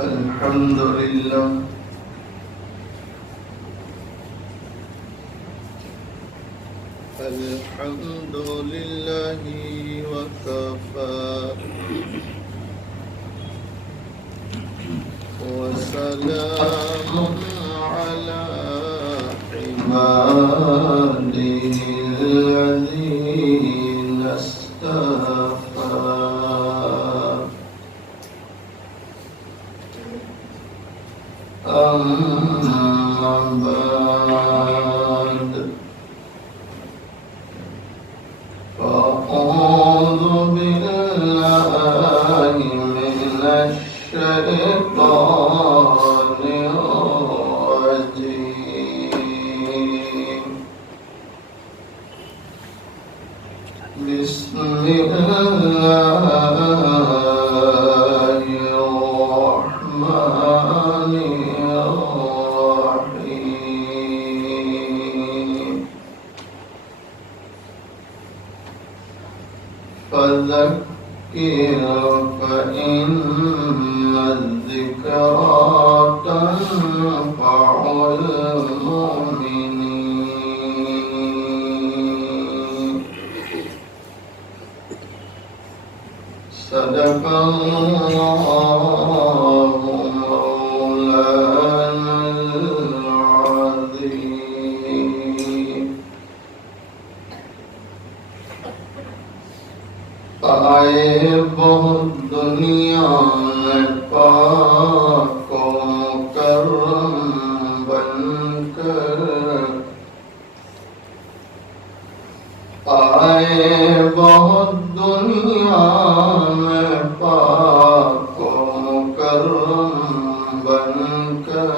الحمد لله الحمد لله وكفى وسلام على عباده الذين اصطفى أما بعد فأعوذ بالله من الشيطان الرجيم بسم الله الرحمن الرحيم فذكر فإن الذكرى تنفع المؤمنين صدق الله مولانا العظيم آئے بہت دنیا میں پاک و مکرم بن کر آئے بہت دنیا میں پاک و مکرم بن کر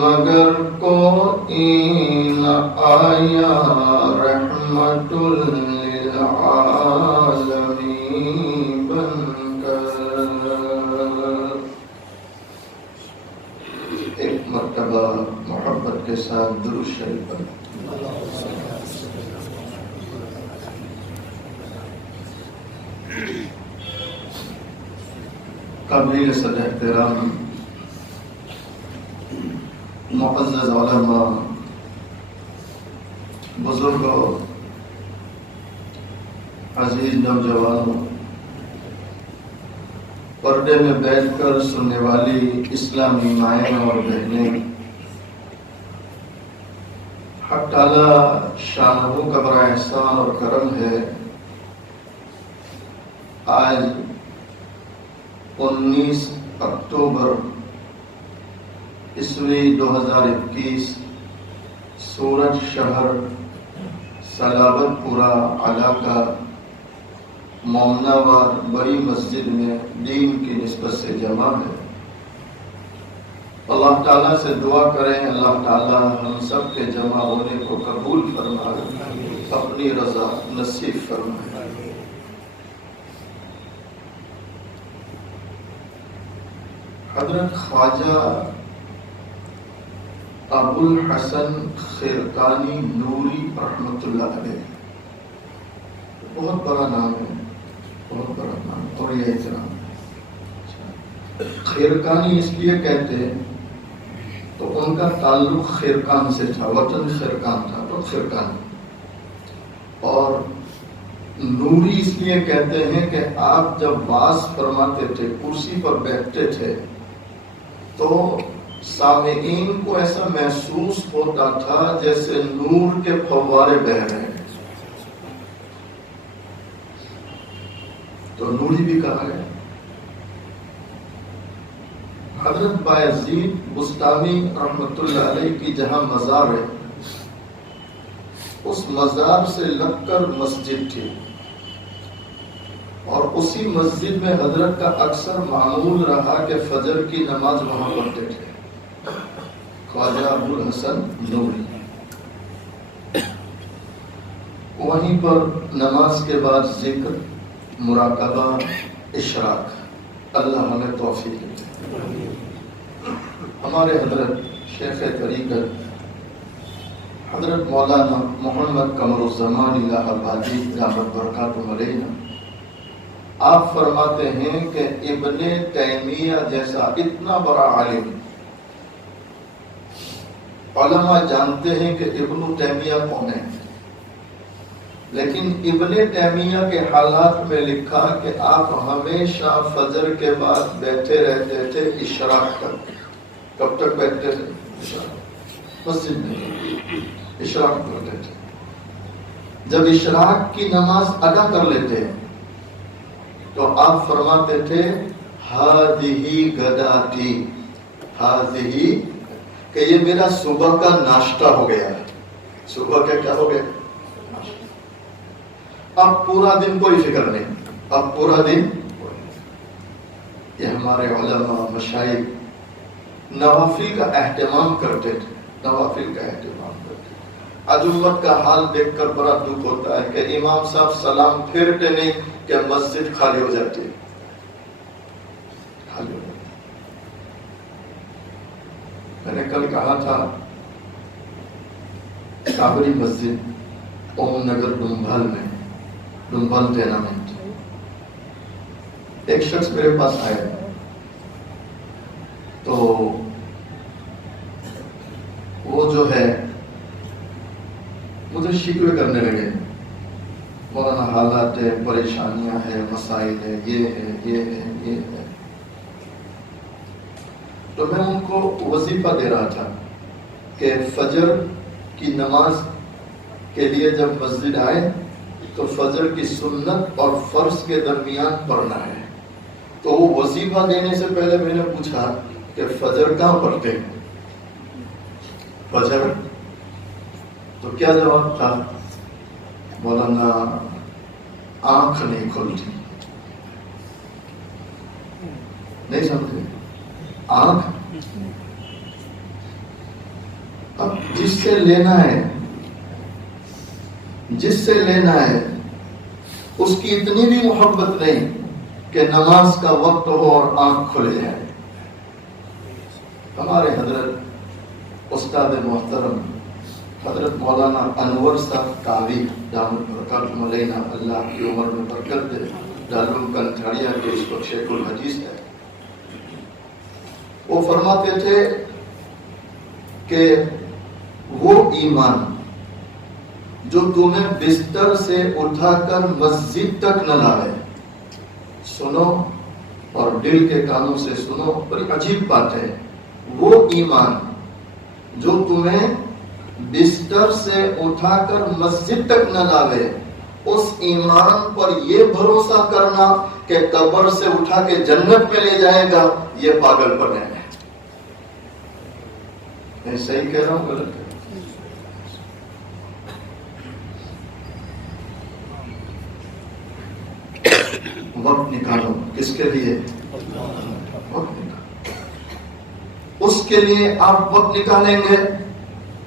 مگر کوئی نہ آیا رحمت للعالمین بن کر۔ ایک مرتبہ محبت کے ساتھ درود شریف پڑھیں۔ قابل صدر احترام معزز علماء، بزرگوں، عزیز نوجوانوں، پردے میں بیٹھ کر سننے والی اسلامی مائیں اور بہنیں، حق تعالی شانہ کا بڑا احسان اور کرم ہے، آج 19 اکتوبر عیسوی 2021 سورج شہر سلاوت پورہ علاقہ مومناوار بڑی مسجد میں دین کی نسبت سے جمع ہے۔ اللہ تعالیٰ سے دعا کریں اللہ تعالیٰ ہم سب کے جمع ہونے کو قبول فرمائے، اپنی رضا نصیب فرمائے۔ حضرت خواجہ ابو الحسن خیرکانی نوری رحمۃ اللہ علیہ، بہت بڑا نام ہے، بہت بڑا نام اور یہ احترام ہے۔ خیرکانی اس لیے کہتے ہیں تو ان کا تعلق خیرکان سے تھا، وطن خیرکان تھا تو خیرکان، اور نوری اس لیے کہتے ہیں کہ آپ جب واعظ فرماتے تھے، کرسی پر بیٹھتے تھے تو سامعین کو ایسا محسوس ہوتا تھا جیسے نور کے فوارے بہہ رہے ہیں، تو نوری بھی کہا گیا۔ حضرت بایزید بستانی رحمۃ اللہ علیہ کی جہاں مزار ہے، اس مزار سے لگ کر مسجد تھی، اور اسی مسجد میں حضرت کا اکثر معمول رہا کہ فجر کی نماز وہاں پڑھتے تھے، خواجہ ابو الحسن نوری۔ وہیں پر نماز کے بعد ذکر، مراقبہ، اشراق، اللہ ہمیں توفیق دے۔ ہمارے حضرت شیخ طریقت حضرت مولانا محمد قمر الزمان الہ آبادی دامت برکاتہ علیہ آپ فرماتے ہیں کہ ابن تیمیہ جیسا اتنا بڑا عالم، علماء جانتے ہیں کہ ابن تیمیہ کون ہے، لیکن ابن تیمیہ کے حالات میں لکھا کہ آپ ہمیشہ فجر کے بعد بیٹھے رہتے تھے اشراق تک۔ کب تک بیٹھتے تھے؟ اشراق، مسجد میں اشراق کرتے تھے۔ جب اشراق کی نماز ادا کر لیتے تو آپ فرماتے تھے ہذہ غداتی، ہذہ کہ یہ میرا صبح کا ناشتہ ہو گیا ہے۔ صبح کا کیا ہو گیا؟ اب پورا دن کوئی فکر نہیں، اب پورا دن۔ یہ ہمارے علماء مشائخ نوافل کا اہتمام کرتے تھے، نوافل کا اہتمام کرتے تھے۔ آج امت کا حال دیکھ کر بڑا دکھ ہوتا ہے کہ امام صاحب سلام پھیرتے نہیں کہ مسجد خالی ہو جاتی ہے، خالی ہو جاتی ہے۔ میں نے کل کہا تھا کابری مسجد اوم نگر ڈومبھال میں، ڈومبھال ٹینامنٹ، ایک شخص میرے پاس آیا تو وہ جو ہے مجھے شکوے کرنے لگے، مولانا حالات ہے، پریشانیاں ہیں، مسائل ہے، یہ ہے، یہ ہے، یہ ہے۔ تو میں ان کو وظیفہ دے رہا تھا کہ فجر کی نماز کے لیے جب مسجد آئے تو فجر کی سنت اور فرض کے درمیان پڑھنا ہے۔ تو وہ وظیفہ دینے سے پہلے میں نے پوچھا کہ فجر کہاں پڑھتے ہیں؟ فجر تو کیا جواب تھا؟ مولانا آنکھ نہیں کھلتی۔ نہیں سمجھے؟ آنکھ اب جس سے لینا ہے، جس سے لینا ہے اس کی اتنی بھی محبت نہیں کہ نماز کا وقت ہو اور آنکھ کھلے جائے۔ ہمارے حضرت استاد محترم حضرت مولانا انور صاحب قاضی دامت برکاتہم علینا، اللہ کی عمر میں برکت دے، دارالعلوم کنٹھاڑیا کے اس وقت شیخ الحدیث ہے، وہ فرماتے تھے کہ وہ ایمان جو تمہیں بستر سے اٹھا کر مسجد تک نہ لائے، سنو اور دل کے کانوں سے سنو، بڑی عجیب بات ہے، وہ ایمان جو تمہیں بستر سے اٹھا کر مسجد تک نہ لاوے، اس ایمان پر یہ بھروسہ کرنا کہ قبر سے اٹھا کے جنت میں لے جائے گا، یہ پاگل پن ہے۔ میں صحیح کہہ رہا ہوں غلط ہے؟ وقت نکالو، کس کے لیے؟ وقت نکالو، اس کے لیے آپ وقت نکالیں گے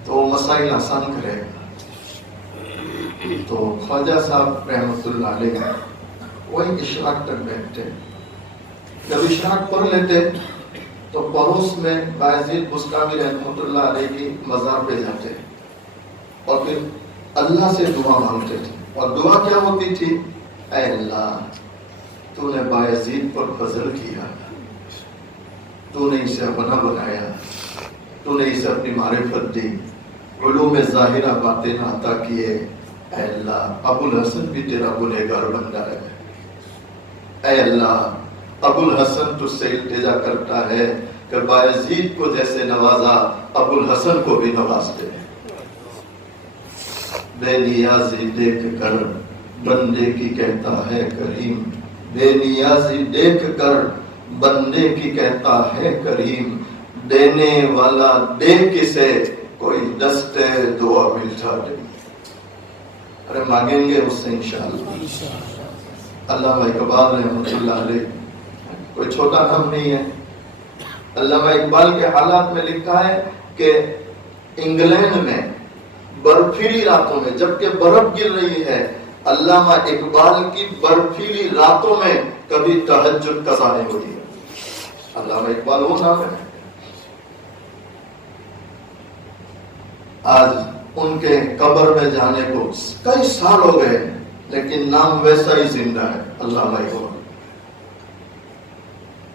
تو مسائل آسان کرے گا۔ تو خواجہ صاحب رحمۃ اللہ علیہ وہی اشراق تک بیٹھتے، جب اشراق پڑھ لیتے تو پڑوس میں بایزید بستامی رحمۃ اللہ علیہ کی مزار پہ جاتے اور پھر اللہ سے دعا مانگتے تھے، اور دعا کیا ہوتی تھی؟ اے اللہ، تو نے بایزید پر فضل کیا، تو نے اسے اپنا بنایا، تو نے اسے اپنی معرفت دی، علوم ظاہرہ باطنہ عطا کیے، اے اللہ ابو الحسن بھی تیرا گنہگار بندہ ہے، اے اللہ ابو الحسن تجھ سے التجا کرتا ہے کہ بایزید کو جیسے نوازا ابو الحسن کو بھی نواز دے۔ بے نیازی دیکھ کر بندے کی کہتا ہے کریم، بے نیازی دیکھ کر بندے کی کہتا ہے کریم، دینے والا دے کسے کوئی دست دعا ملتا دے۔ ارے مانگیں گے اس سے انشاءاللہ۔ علامہ اقبال رحمۃ اللہ علیہ کوئی چھوٹا نام نہیں ہے۔ علامہ اقبال کے حالات میں لکھا ہے کہ انگلینڈ میں برفیلی راتوں میں جبکہ برف گر رہی ہے، علامہ اقبال کی برفیلی راتوں میں کبھی تہجد قضا نہیں ہوتی ہے۔ علامہ اقبال وہ نام ہے۔ آج ان کے قبر میں جانے کو کئی سال ہو گئے لیکن نام ویسا ہی زندہ ہے، علامہ اقبال۔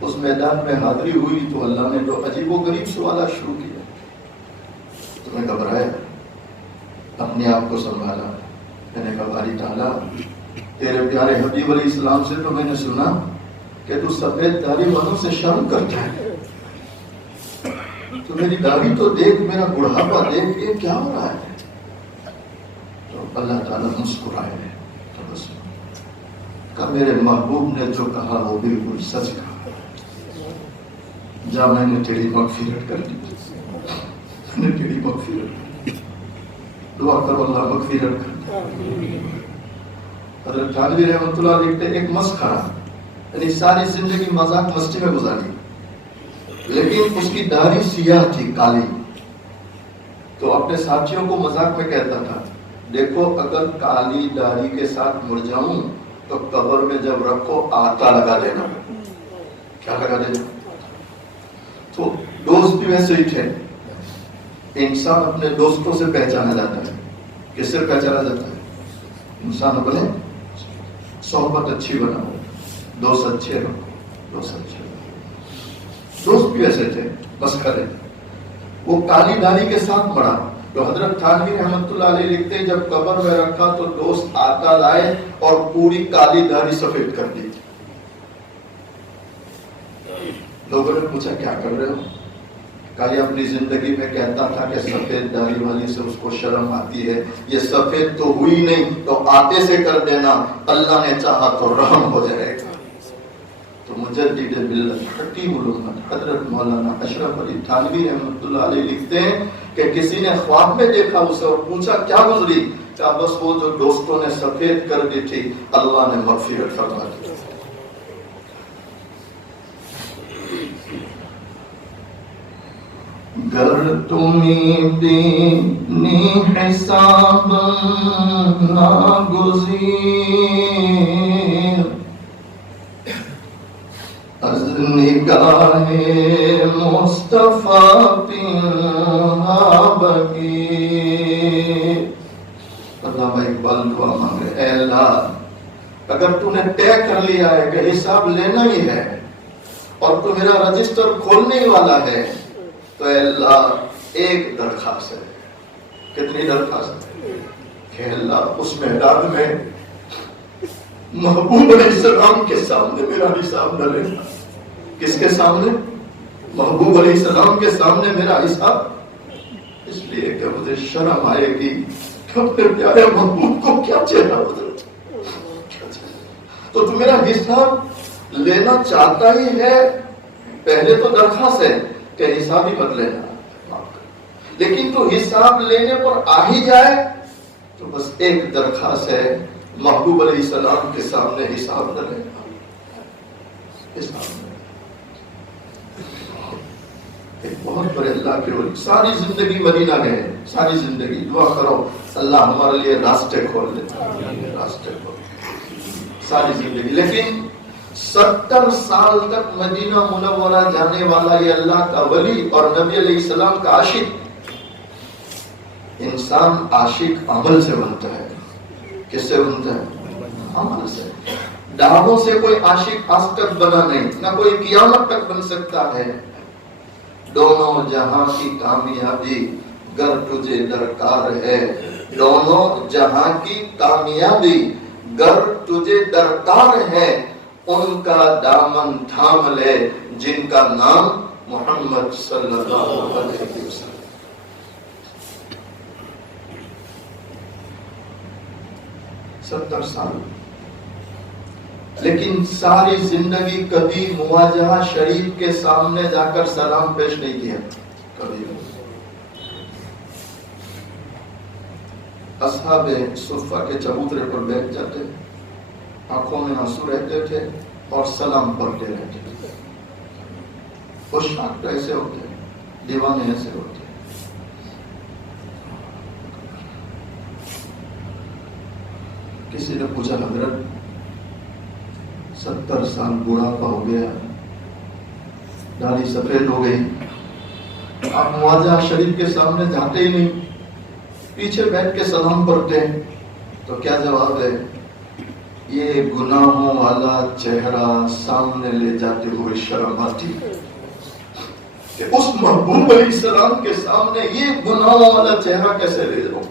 اس میدان میں حاضری ہوئی تو اللہ نے تو عجیب و غریب سوالات شروع کیا. تو میں گھبرایا، اپنے آپ کو سنبھالا. میں نے کہا باری تعالیٰ، تیرے پیارے حبیب علیہ السلام سے تو میں نے سنا کہ تو سفید داڑھی والوں سے شرم کرتا ہے، تو میری داڑھی تو دیکھ، میرا بڑھاپا دیکھ، یہ کیا ہو رہا ہے؟ تو اللہ تعالیٰ مسکرائے. تو بس کہ میرے محبوب نے جو کہا وہ بالکل سچ کہا. جا، میں نے تیری مغفرت کر دی، میں نے تیری مغفرت کر دی. دعا کرو اللہ مغفرت کر دی. حضرت تھانوی رحمۃ اللہ لکھتے ایک مسخرہ، یعنی ساری زندگی مذاق مستی میں گزاری، لیکن اس کی داڑھی سیاہ تھی، کالی. تو اپنے ساتھیوں کو مذاق میں کہتا تھا، دیکھو اگر کالی داڑھی کے ساتھ مر جاؤں تو قبر میں جب رکھو آتا لگا دینا. کیا لگا دینا؟ تو دوست بھی ویسے ہی تھے. انسان اپنے دوستوں سے پہچانا جاتا ہے. کس سے پہچانا جاتا ہے؟ انسان اپنے صحبت اچھی بناؤ، دوست اچھے رکھو، دوست اچھے رکھو. دوست بھی ایسے تھے، بس کرے. وہ کالی داڑھی کے ساتھ مڑا. تو حضرت تھانوی رحمۃ اللہ علیہ لکھتے جب قبر میں رکھا تو دوست آتا لائے اور پوری کالی داڑھی سفید کر دی تھی. لوگوں نے پوچھا کیا کر رہے ہو؟ کہا یہ اپنی زندگی میں کہتا تھا کہ سفید داڑھی والی سے اس کو شرم آتی ہے، یہ سفید تو ہوئی نہیں تو آتے سے کر دینا، اللہ نے چاہا تو رحم ہو جائے گا. تو مجدد ملت حکیم الامت حضرت مولانا اشرف علی تھانوی رحمۃ اللہ علیہ لکھتے ہیں کہ کسی نے خواب میں دیکھا اسے اور پوچھا کیا گزری؟ کہا بس وہ جو دوستوں نے سفید کر دی تھی اللہ نے مغفرت فرما دی. گر تمہیں دینی حساب ناگزیر از نگاہ مصطفیٰ پنہا بگیر. علامہ اقبال دعا مانگے، اے اللہ اگر تو نے طے کر لیا ہے کہ حساب لینا ہی ہے اور تو میرا رجسٹر کھولنے ہی والا ہے تو اے اللہ ایک درخواست ہے. کتنی درخواست ہے؟ کہ اللہ اس میدان میں محبوب علیہ السلام کے سامنے میرا حساب نہ لینا. کس کے سامنے؟ محبوب علیہ السلام کے سامنے میرا حساب. اس لیے کہ مجھے شرم آئے گی کہ اپنے پیارے محبوب کو کیا چہرہ بدل. تو میرا حساب لینا چاہتا ہی ہے. پہلے تو درخواست ہے کہ حساب ہی مت لینا، لیکن تو حساب لینے پر آ ہی جائے تو بس ایک درخواست ہے، محبوب علیہ السلام کے سامنے حساب نہ لینا. ایک بہت بڑے اللہ کے ولی ساری زندگی مدینہ گئے، ساری زندگی. دعا کرو اللہ ہمارے لیے راستے کھول دیتا، راستے کھول ساری زندگی. لیکن 70 سال تک مدینہ منورہ جانے والا یہ اللہ کا ولی اور نبی علیہ السلام کا عاشق. انسان عاشق عمل سے بنتا ہے. کس سے بنتا ہے؟ عمل سے. دعووں سے کوئی عاشق آج تک بنا نہیں، نہ کوئی قیامت تک بن سکتا ہے. دونوں جہاں کی کامیابی گر تجھے درکار ہے، دونوں جہاں کی کامیابی گر تجھے درکار ہے، ان کا دامن تھام لے جن کا نام محمد صلی اللہ علیہ وسلم. ستر سال لیکن ساری زندگی کبھی مواجہہ شریف کے سامنے جا کر سلام پیش نہیں کیا. کبھی اصحاب صفہ کے چبوترے پر بیٹھ جاتے، آنکھوں میں آنسو رہتے تھے اور سلام پڑھتے رہتے تھے. وہ شاک ایسے ہوتے ہیں، دیوانے ایسے ہوتے ہیں. کسی نے پوچھا حضرت 70 سال بوڑھاپا ہو گیا، داڑھی سفید ہو گئی، آپ مواجہہ شریف کے سامنے جاتے ہی نہیں، پیچھے بیٹھ کے سلام پڑھتے ہیں، تو کیا جواب ہے؟ یہ گناہوں والا چہرہ سامنے لے جاتے ہوئے شرم آتی کہ اس محبوب علیہ السلام کے سامنے یہ گناہوں والا چہرہ کیسے لے جاؤں،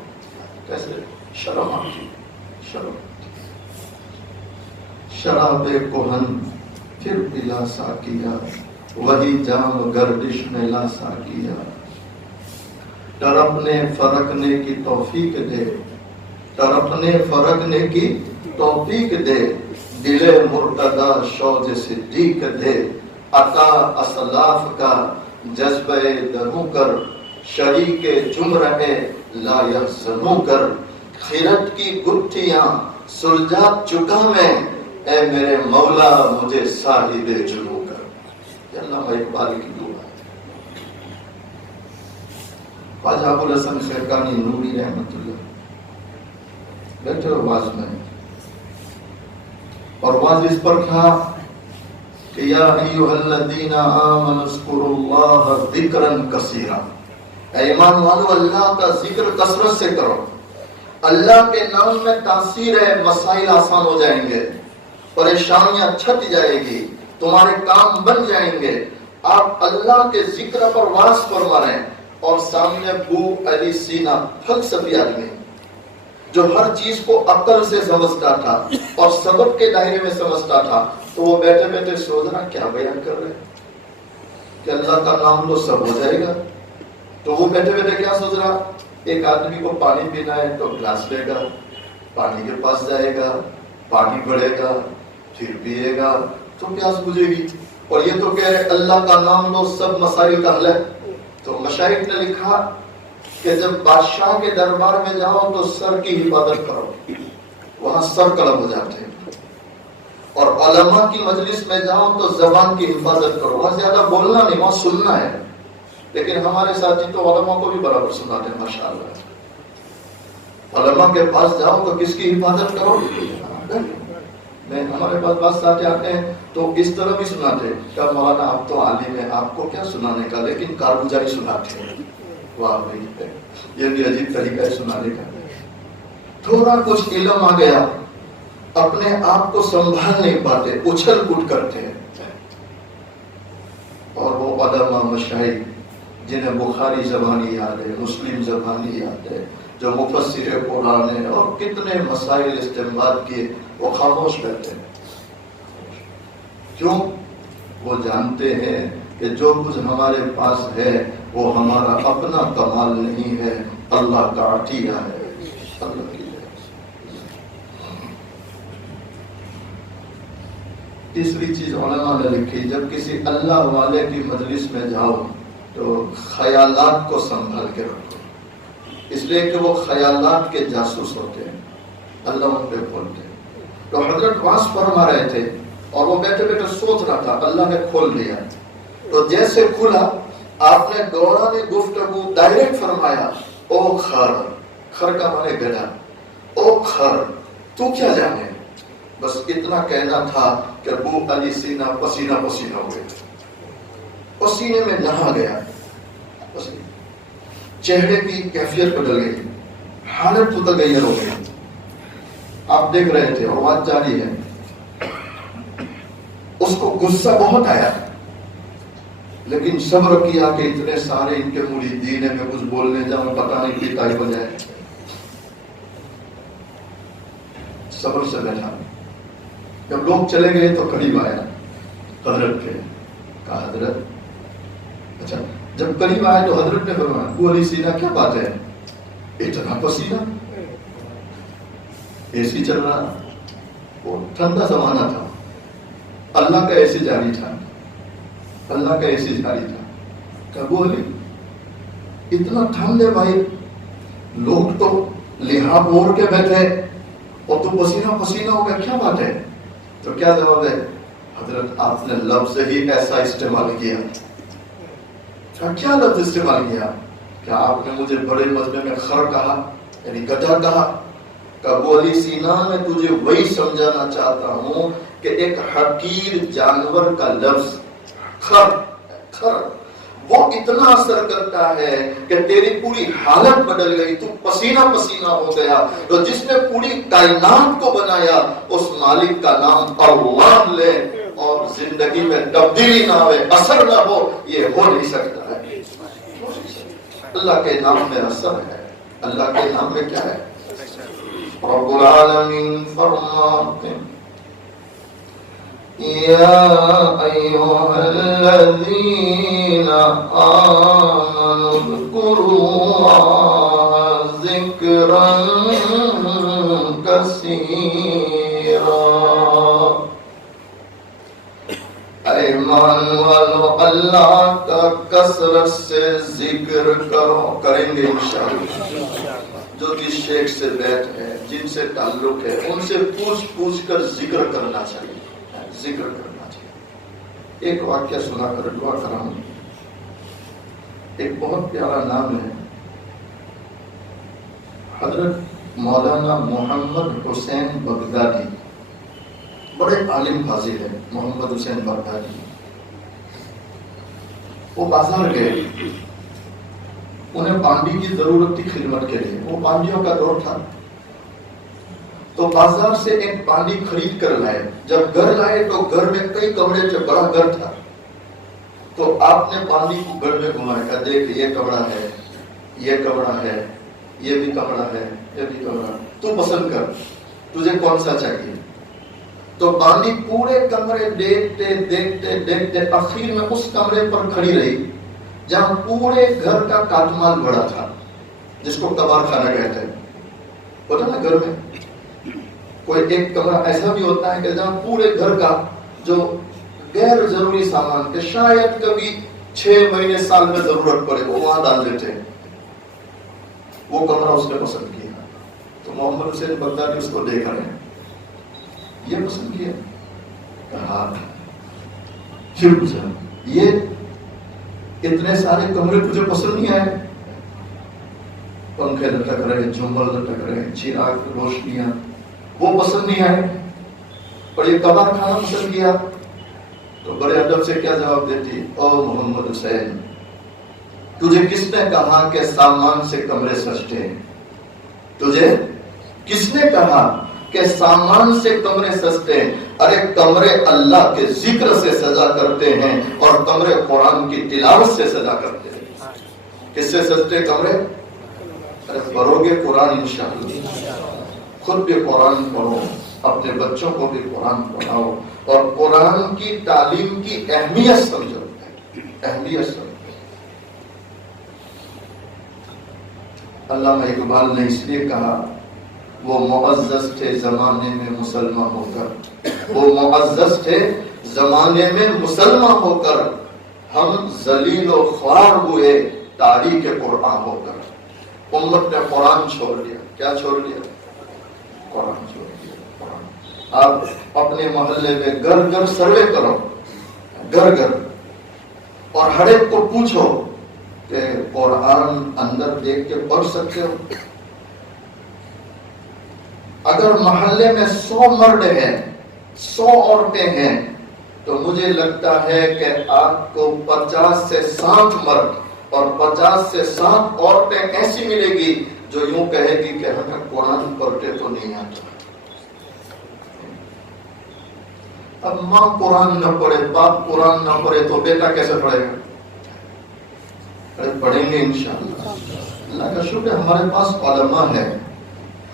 کیسے؟ شرم آتی، شرم آتی۔ شراب کہن پھر پلا سا کیا، وہی جام گردش میں لا سا کیا۔ تڑپنے فرقنے کی توفیق دے، تڑپنے فرقنے کی توفیق دے، دل مرتضی شوق صدیق دے، عطا اسلاف کا جذبہ درو کر، شریک جمرہ لا یحزنو کر، خیرت کی گتھیاں سلجھا چکا میں، اے میرے مولا مجھے صاحب جنو کر۔ یہ علامہ اقبال کی دعا ہے۔ خواجہ ابوالحسن خرقانی نوری رحمت اللہ بیٹھے واز میں، اور واز اس پر تھا کہ یا ایھا الذین آمنوا اذکروا اللہ ذکرا کثیرا، اے ایمان والو اللہ کا ذکر کثرت سے کرو۔ اللہ کے نام میں تاثیر ہے، مسائل آسان ہو جائیں گے، پریشانیاں چھٹ جائے گی، تمہارے کام بن جائیں گے۔ آپ اللہ کے ذکر پر واز فرما رہے ہیں، اور سامنے ابو علی سینا فلسفی آدمی جو ہر چیز کو عقل سے سمجھتا تھا اور سبق کے دائرے میں سمجھتا تھا، تو وہ بیٹھے بیٹھے سوچ رہا کیا بیان کر رہے ہیں کہ اللہ کا نام لو سب ہو جائے گا۔ تو وہ بیٹھے بیٹھے کیا سوچ رہا، ایک آدمی کو پانی پینا ہے تو گلاس لے گا، پانی کے پاس جائے گا، پانی بڑھے گا، پھر پیے گا تو پیاس بجھے گی، اور یہ تو کہہ رہے اللہ کا نام لو سب مسائل کا حل ہے۔ تو مشائخ نے لکھا کہ جب بادشاہ کے دربار میں جاؤ تو سر کی حفاظت کرو، وہاں سر قلم ہو جاتے ہیں، اور علماء کی مجلس میں جاؤ تو زبان کی حفاظت کرو، وہاں زیادہ بولنا نہیں، وہاں سننا ہے۔ لیکن ہمارے ساتھی تو علماء کو بھی برابر سناتے ہیں ماشاءاللہ۔ علماء کے پاس جاؤ تو کس کی حفاظت کرو؟ میں ہمارے پاس بات ساتھ آتے ہیں تو اس طرح بھی سناتے ہیں کہ مولانا آپ تو عالم ہیں، آپ کو کیا سنانے کا، لیکن کارگزاری سناتے ہیں۔ واہ بھائی، یہ بھی عجیب طریقہ ہے سنانے کا۔ تھوڑا کچھ علم آ گیا، اپنے آپ کو سنبھال نہیں پاتے، اچھل کود کرتے ہیں۔ اور وہ علماء مشائخ جنہیں بخاری زبانی یاد ہے، مسلم زبانی یاد ہے، جو مفسر قرآن ہے اور کتنے مسائل استنباط کیے، وہ خاموش رہتے ہیں۔ کیوں؟ وہ جانتے ہیں کہ جو کچھ ہمارے پاس ہے وہ ہمارا اپنا کمال نہیں ہے، اللہ کا عطیہ ہے، اللہ کی ہے۔ تیسری چیز علماء نے لکھی، جب کسی اللہ والے کی مجلس میں جاؤ تو خیالات کو سنبھال کے رکھو، اس لیے کہ وہ خیالات کے جاسوس ہوتے ہیں، اللہ ان پہ کھولتے ہیں۔ تو حضرت واس فرما رہے تھے اور وہ بیٹھے بیٹھے سوچ رہا تھا، اللہ نے کھول دیا۔ تو جیسے کھلا آپ نے دوران گفتگو ڈائریکٹ فرمایا، او خر، خر کا مانے گدھا، او خر تو کیا جانے۔ بس اتنا کہنا تھا کہ ابو علی سینا پسینہ پسینہ ہو گئے، پسینے میں نہا گیا، چہرے کی کیفیت بدل گئی، حالت متغیر ہو گئی۔ آپ دیکھ رہے تھے اور بات جاری ہے، اس کو غصہ بہت آیا، لیکن صبر کیا کہ اتنے سارے ان کے مریدین ہیں، میں کچھ بولنے جاؤں پتہ نہیں پیتا ہی ہو جائے۔ صبر سے بیٹھا، جب لوگ چلے گئے تو قریب آیا حضرت کے، کہا حضرت، اچھا جب قریب آئے تو حضرت نے فرمایا، ابو علی سینا کیا بات ہے، اتنا پسینہ، اے سی چل رہا، وہ ٹھنڈا زمانہ تھا، اللہ کا اے سی جاری تھا، اللہ کا اے سی جاری تھا۔ کہ ابو علی اتنا ٹھنڈ ہے بھائی، لوگ تو لحاف اوڑھ کے بیٹھے اور تو پسینہ پسینہ ہو گیا، کیا بات ہے؟ تو کیا جواب ہے، حضرت آپ نے لفظ ہی ایسا استعمال کیا۔ کیا لفظ استعمال کیا؟ کہ آپ نے مجھے بڑے مجمع میں خر کہا، یعنی گدھا کہا۔ کہ ابو علی سینا میں تجھے وہی سمجھانا چاہتا ہوں کہ ایک حقیر جانور کا لفظ خر، خر وہ اتنا اثر کرتا ہے کہ تیری پوری حالت بدل گئی، تو پسینہ پسینہ ہو گیا۔ تو جس نے پوری کائنات کو بنایا اس مالک کا نام اللہ لے اور زندگی میں تبدیلی نہ ہو، اثر نہ ہو، یہ ہو نہیں سکتا ہے۔ اللہ کے نام میں اثر ہے، اللہ کے نام میں کیا ہے؟ رب العالمین فرماتے ہیں یا ایھا الذین آمنوا اذکروا اللہ ذکرا کثیرا۔ ایمان والو اللہ کا کثرت سے ذکر کرو، کریں گے انشاءاللہ۔ جو جس شیخ سے بیٹھ ہے، جن سے تعلق ہے، ان سے پوچھ پوچھ کر ذکر کرنا چاہیے، ذکر کرنا چاہیے۔ ایک واقعہ سنا کر دعا کراؤں۔ ایک بہت پیارا نام ہے، حضرت مولانا محمد حسین بغدادی، بڑے عالم فاضل ہیں محمد حسین بغدادی۔ وہ بازار گئے، انہیں پانڈی کی ضرورت تھی خدمت کے لیے، وہ پانڈیوں کا دور تھا، تو بازار سے ایک پانڈی خرید کر لائے۔ جب گھر لائے تو گھر میں کئی کمرے تھے، بڑا گھر تھا، تو آپ نے پانڈی کو گھر میں گھمایا، دیکھ یہ کمرہ ہے، یہ کمرہ ہے، یہ بھی کمرہ ہے، یہ بھی کمرہ، تو پسند کر، تجھے کون سا چاہیے۔ تو باندی پورے کمرے دیکھتے دیکھتے دیکھتے آخر میں اس کمرے پر کھڑی رہی جہاں پورے گھر کا کاٹمال بڑا تھا، جس کو کباڑ خانہ کہتے ہیں۔ ہوتا نا گھر میں کوئی ایک کمرہ ایسا بھی ہوتا ہے کہ جہاں پورے گھر کا جو غیر ضروری سامان کہ شاید کبھی 6 مہینے سال میں ضرورت پڑے وہ وہاں ڈال دیتے ہیں۔ وہ کمرہ اس نے پسند کیا، تو محمد حسین بغدادی اس کو دیکھ رہے ہیں، یہ پسند کیا، کہا پھر پوچھا یہ اتنے سارے کمرے تجھے پسند نہیں آئے؟ پنکھے لٹک رہے، جھومر لٹک رہے، چراغ روشنیاں، وہ پسند نہیں آئے، اور یہ کباڑ کھانا پسند کیا؟ تو بڑے ادب سے کیا جواب دیتی، او محمد حسین، تجھے کس نے کہا کہ سامان سے کمرے سجتے ہیں؟ تجھے کس نے کہا کہ سامان سے کمرے سجتے ہیں؟ ارے کمرے اللہ کے ذکر سے سجا کرتے ہیں اور کمرے قرآن کی تلاوت سے سجا کرتے ہیں۔ کس سے سجتے کمرے؟ ارے پڑھو گے قرآن انشاءاللہ، خود بھی قرآن پڑھو، اپنے بچوں کو بھی قرآن پڑھاؤ، اور قرآن کی تعلیم کی اہمیت سمجھو، اہمیت سمجھو۔ علامہ اقبال نے اس لیے کہا وہ معزز تھے زمانے میں مسلمان ہو کر، وہ معزز تھے زمانے میں مسلمان ہو کر، ہم ذلیل و خوار ہوئے تاریخ قرآن ہو کر۔ امت نے قرآن چھوڑ دیا، کیا چھوڑ دیا؟ قرآن چھوڑ دیا، قرآن۔ آپ اپنے محلے میں گھر گھر سروے کرو، گھر گھر، اور ہر ایک کو پوچھو کہ قرآن اندر دیکھ کے پڑھ سکتے ہو؟ اگر محلے میں 100 مرد ہیں، 100 عورتیں ہیں، تو مجھے لگتا ہے کہ آپ کو 50 سے 60 مرد اور 50 سے 60 عورتیں ایسی ملے گی جو یوں کہے گی کہ ہمیں قرآن پڑھتے تو نہیں آتا۔ اب ماں قرآن نہ پڑھے، باپ قرآن نہ پڑھے تو بیٹا کیسے پڑھے گا؟ پڑھیں گے انشاءاللہ۔ اللہ کا شکر ہمارے پاس علماء ہے،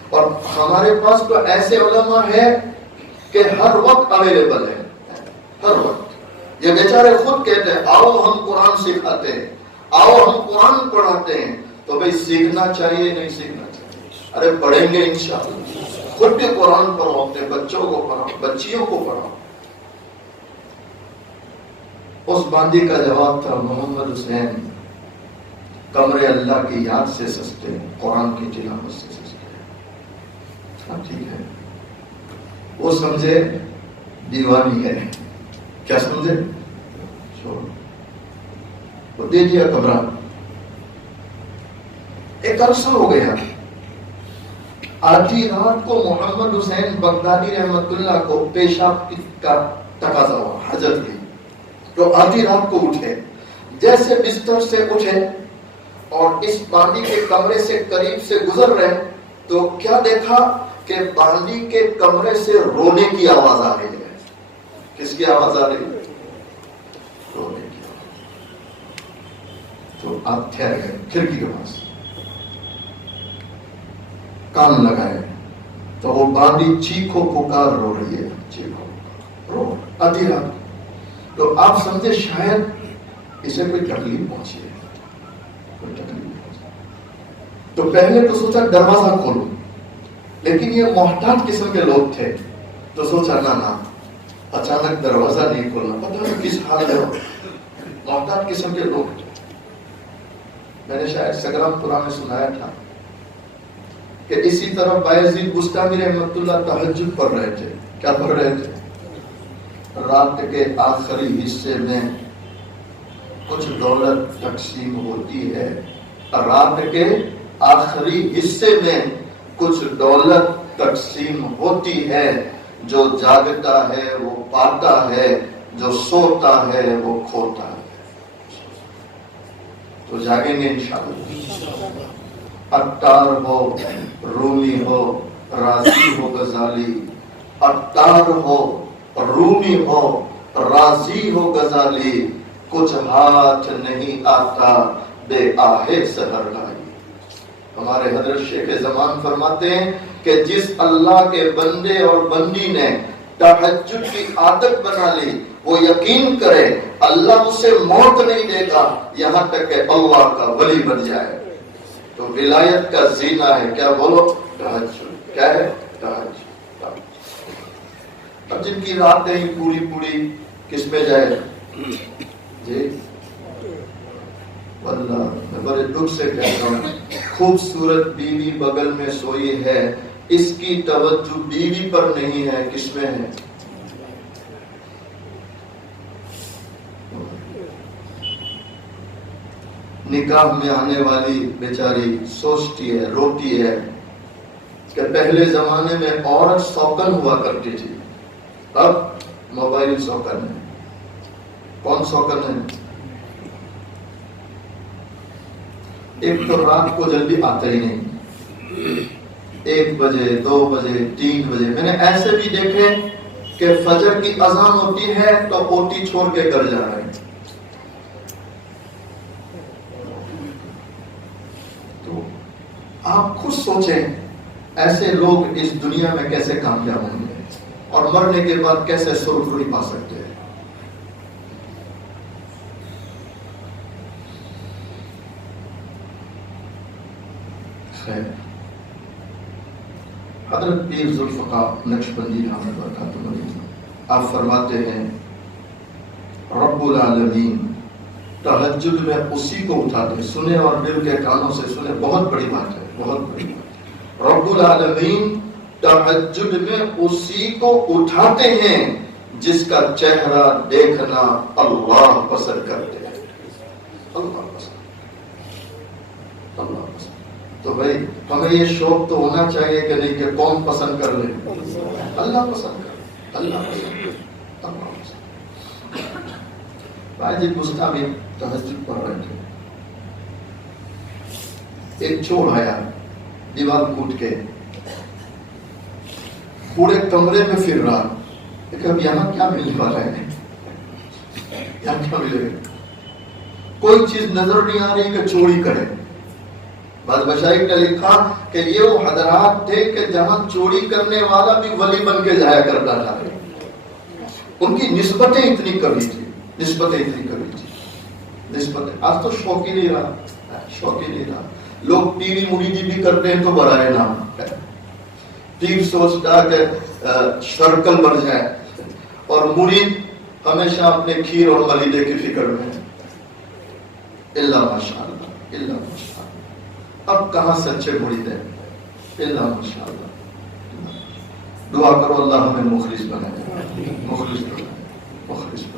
اور ہمارے پاس تو ایسے علماء ہے کہ ہر وقت اویلیبل ہے، ہر وقت۔ یہ بیچارے خود کہتے ہیں آؤ ہم قرآن سکھاتے ہیں، آؤ ہم قرآن پڑھاتے ہیں، تو بھئی سیکھنا چاہیے نہیں سیکھنا چاہیے؟ ارے پڑھیں گے انشاءاللہ، خود بھی قرآن پڑھو، اپنے بچوں کو پڑھاؤ، بچیوں کو پڑھاؤ۔ اس باندی کا جواب تھا محمد حسین، کمرے اللہ کی یاد سے سجتے ہیں، قرآن کی تلاوت سے سجتے ہیں۔ ہاں ٹھیک ہے، وہ سمجھے دیوانی ہے، کیا سمجھے؟ چھوڑ، وہ دے دیا کمرہ۔ ایک عرصہ ہو گیا، آدھی رات کو محمد حسین بغدادی رحمت اللہ کو پیشاب کا تقاضا ہوا، حاجت ہوئی، تو آدھی رات کو اٹھے، جیسے بستر سے اٹھے اور اس باندی کے کمرے سے قریب سے گزر رہے تو کیا دیکھا کہ باندی کے کمرے سے رونے کی آواز آ رہی ہے. کس کی آواز آ رہی ہے؟ رونے کی آواز. تو آپ ٹھہر گئے کھڑکی کے پاس, کان لگائے تو وہ باندی چیخو پکار رو رہی ہے, چیخو رو آدھی رات. تو آپ سمجھے شاید اسے کوئی تکلیف پہنچی ہے, کوئی تکلیف پہنچی. تو پہلے تو سوچا دروازہ کھولو, لیکن یہ محتاط قسم کے لوگ تھے تو سوچا نہ اچانک دروازہ نہیں کھولنا, پتہ نہیں کس حال میں. محتاط قسم کے لوگ تھے. میں نے شاید سگرام پورا میں سنایا تھا کہ اسی طرح بایزید بستامی رحمۃ اللہ تہجد پڑھ رہے تھے. کیا پڑھ رہے تھے؟ رات کے آخری حصے میں کچھ دولت تقسیم ہوتی ہے. رات کے آخری حصے میں کچھ دولت تقسیم ہوتی ہے. جو جاگتا ہے وہ پاتا ہے, جو سوتا ہے وہ کھوتا ہے. تو جاگیں گے انشاءاللہ. عطار ہو, رومی ہو, راضی ہو غزالی. عطار ہو, رومی ہو, راضی ہو غزالی. کچھ ہاتھ نہیں آتا بے آہے سحر لائی. ہمارے حضرت شیخ زمان فرماتے ہیں کہ جس اللہ کے بندے اور بندی نے تہجد کی عادت بنا لی, وہ یقین کرے اللہ اسے موت نہیں دے گا یہاں تک کہ اللہ کا ولی بن جائے. تو ولایت کا زینہ ہے کیا بولو؟ تہجد. کیا ہے؟ تہجد. اب جن کی راتیں پوری کس میں جائے جی, واللہ میں بڑے دکھ سے کہتا ہوں, خوبصورت بیوی بغل میں سوئی ہے, اس کی توجہ بیوی پر نہیں ہے, کس میں ہے؟ نکاح میں آنے والی بیچاری سوچتی ہے, روتی ہے کہ پہلے زمانے میں عورت سوکن ہوا کرتی تھی, اب موبائل سوکن ہے. کون سوکن ہے؟ ایک تو رات کو جلدی آتا ہی نہیں, 1 بجے 2 بجے 3 بجے. میں نے ایسے بھی دیکھے کہ فجر کی اذان ہوتی ہے تو اوٹی چھوڑ کے گھر جا رہے ہیں. تو آپ خود سوچیں ایسے لوگ اس دنیا میں کیسے کامیاب ہوں گے اور مرنے کے بعد کیسے سرخروئی پا سکتے ہیں. حضرت پیر ذوالفقار نقشبندی رحمۃ اللہ علیہ آپ فرماتے ہیں رب العالمین تہجد میں اسی کو اٹھاتے ہیں. سنیں اور دل کے کانوں سے سنیں, بہت بڑی بات ہے, بہت بڑی بات. رب العالمین تہجد میں اسی کو اٹھاتے ہیں جس کا چہرہ دیکھنا اللہ پسند کرتے ہیں. اللہ پسند, اللہ پسند. تو بھائی ہمیں یہ شوق تو ہونا چاہیے کہ نہیں کہ کون پسند کر لے؟ اللہ پسند کر, اللہ پسند کر, اللہ پسند. واجد مستعمل تہجد پڑھ رہے تھے, ایک چور آیا دیوار کوٹ کے پورے کمرے میں پھر رہا کہ اب یہاں کیا ملنے والا ہے, یہاں کیا ملے گا. کوئی چیز نظر نہیں آ رہی کہ چوری کرے. بعض مشائخ نے لکھا کہ یہ وہ حضرات تھے کہ جہاں چوری کرنے والا بھی ولی بن کے جایا کرتا تھا. ان کی نسبتیں اتنی کمی تھی, نسبتیں اتنی کمی تھی, نسبتیں. آج تو شوق ہی نہیں رہا, شوق ہی نہیں رہا. لوگ پیری مریدی بھی کرتے ہیں تو برائے نام. پیر سوچتا کہ شرکل بڑھ جائے اور مرید ہمیشہ اپنے کھیر اور ملیدے کی فکر میں. اللہ ماشاءاللہ, اللہ ماشاءاللہ. اب کہاں سچے مرید ہیں؟ اللہ ماشاءاللہ. دعا کرو اللہ ہمیں مخلص بنائے, مخلص بنائے, مخلص بنائے.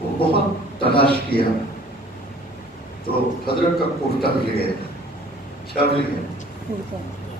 وہ بہت تلاش کیا تو حضرت کا کرتا مل گیا. کیا مل گیا؟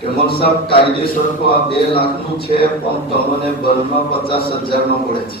કે મોલ સાહેબ કાયદેસર તો આ 2 લાખનું છે, પણ તમને બલમાં 50,000 પડે છે।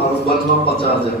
આવે, બલમાં 50,000,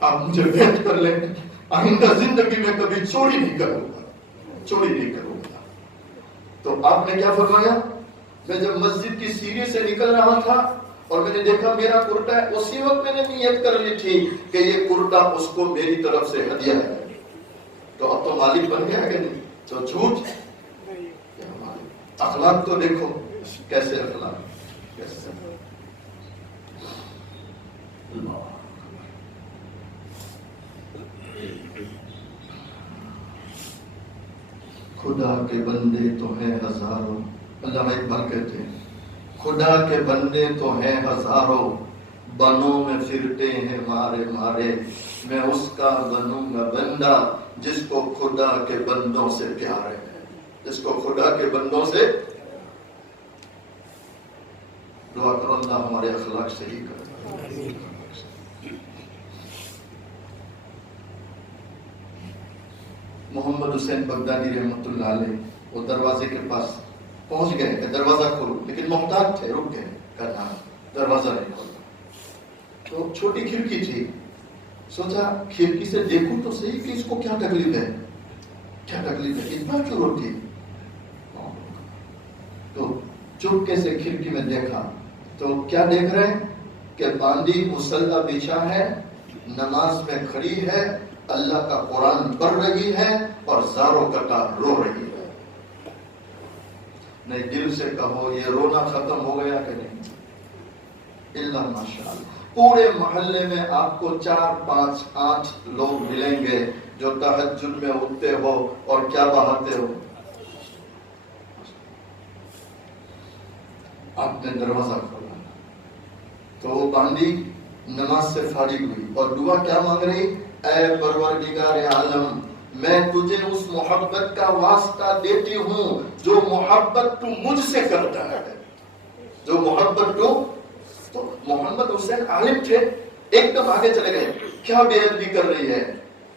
آپ مجھے بیعت کر لیں، آئندہ زندگی میں کبھی چوری نہیں کروں گا، چوری نہیں کروں گا۔ تو آپ نے کیا فرمایا؟ میں جب مسجد کی سیڑھی سے نکل رہا تھا اور میں نے دیکھا میرا کرتا ہے، اسی وقت میں نے نیت کر لی تھی کہ یہ کرتا اس کو میری طرف سے ہدیہ ہے۔ تو اب تو مالک بن گیا کہ نہیں؟ تو جھوٹ اخلاق تو دیکھو کیسے اخلاق، کیسے خدا کے بندے تو ہیں ہزاروں، علامہ اقبال کہتے ہیں خدا کے بندے تو ہیں ہزاروں، بنوں میں پھرتے ہیں مارے مارے، میں اس کا بنوں گا بندہ جس کو خدا کے بندوں سے پیار ہے، جس کو خدا کے بندوں سے۔ دعا کرو اللہ ہمارے اخلاق صحیح کرے۔ محمد حسین بغدادی رحمۃ اللہ علیہ وہ دروازے کے پاس پہنچ گئے کہ دروازہ کھولو، لیکن محتاط تھے، رک گئے، کہا دروازہ نہیں کھولتا۔ تو چھوٹی کھڑکی تھی، سوچا کھڑکی سے دیکھوں تو صحیح کہ اس کو کیا تکلیف ہے، کیا تکلیف ہے، اتنا کیوں روتی۔ تو چپکے سے کھڑکی میں دیکھا تو کیا دیکھ رہے ہیں کہ باندی مصلی بچھا ہے، نماز میں کھڑی ہے، اللہ کا قرآن پڑھ رہی ہے اور زاروں قطار رو رہی ہے۔ نہیں دل سے کہو یہ رونا ختم ہو گیا کہ نہیں؟ اللہ ماشاءاللہ پورے محلے میں آپ کو 4 5 8 لوگ ملیں گے جو تہجد میں اٹھتے ہو اور کیا بہاتے ہو۔ آپ نے دروازہ کھولا تو وہ باندی نماز سے فارغ ہوئی اور دعا کیا مانگ رہی؟ اے پروردگار عالم، میں تجھے اس محبت کا واسطہ دیتی ہوں جو محبت تو مجھ سے کرتا ہے، جو محبت تو محمد حسین عالم تھے، ایک دم آگے چلے گئے، کیا بے ادبی کر رہی ہے؟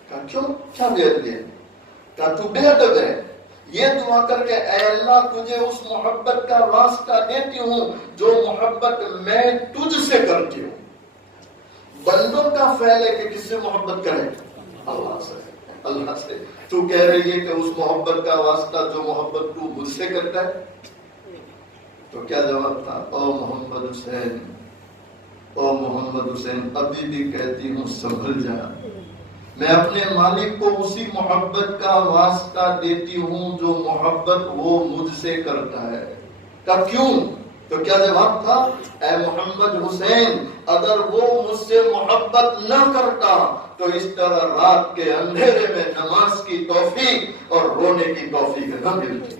کہا کیوں، کیا بے ادبی ہے؟ کہا تو بے ادب ہے، یہ دعا کر کے اے اللہ تجھے اس محبت کا واسطہ دیتی ہوں جو محبت میں تجھ سے کرتی ہوں۔ بندوں کا فعل ہے کہ کس سے محبت کریں؟ اللہ سے، اللہ سے۔ تو کہہ رہی ہے کہ اس محبت کا واسطہ جو محبت تو مجھ سے کرتا ہے۔ تو کیا جواب تھا؟ او محمد حسین، او محمد حسین، ابھی بھی کہتی ہوں سنبھل جا، میں اپنے مالک کو اسی محبت کا واسطہ دیتی ہوں جو محبت وہ مجھ سے کرتا ہے۔ کہا کیوں؟ تو کیا جواب تھا؟ اے محمد حسین، اگر وہ مجھ سے محبت نہ کرتا تو اس طرح رات کے اندھیرے میں نماز کی توفیق اور رونے کی توفیق نہ ملتی۔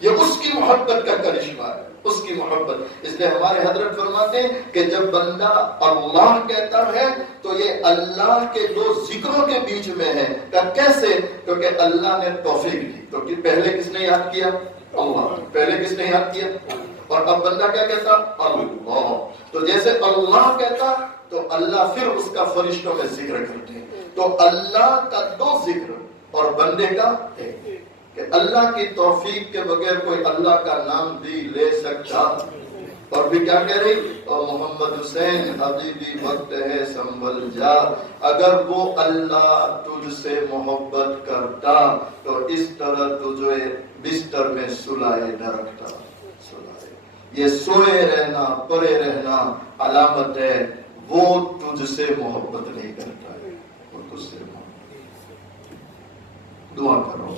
یہ اس کی محبت کا کرشمہ ہے، اس کی محبت۔ اس لیے ہمارے حضرت فرماتے ہیں کہ جب بندہ اللہ کہتا ہے تو یہ اللہ کے دو ذکروں کے بیچ میں ہے۔ کہ کیسے؟ کیونکہ اللہ نے توفیق دی۔ تو پہلے کس نے یاد کیا؟ اللہ۔ پہلے کس نے یاد کیا؟ اور اب بندہ کیا کہتا؟ اللہ۔ تو جیسے اللہ کہتا تو اللہ پھر اس کا فرشتوں میں ذکر کرتے ہیں۔ تو اللہ کا 2 ذکر اور بندے کا ایک، کہ اللہ کی توفیق کے بغیر کوئی اللہ کا نام بھی لے سکتا۔ اور بھی کیا کہہ رہی؟ او محمد حسین، ابھی بھی وقت ہے سنبھل جا، اگر وہ اللہ تجھ سے محبت کرتا تو اس طرح تجھے بستر میں سلائے نہ رکھتا۔ یہ سوئے رہنا، پڑے رہنا علامت ہے وہ تجھ سے محبت نہیں کرتا ہے، وہ تجھ سے محبت۔ دعا کرو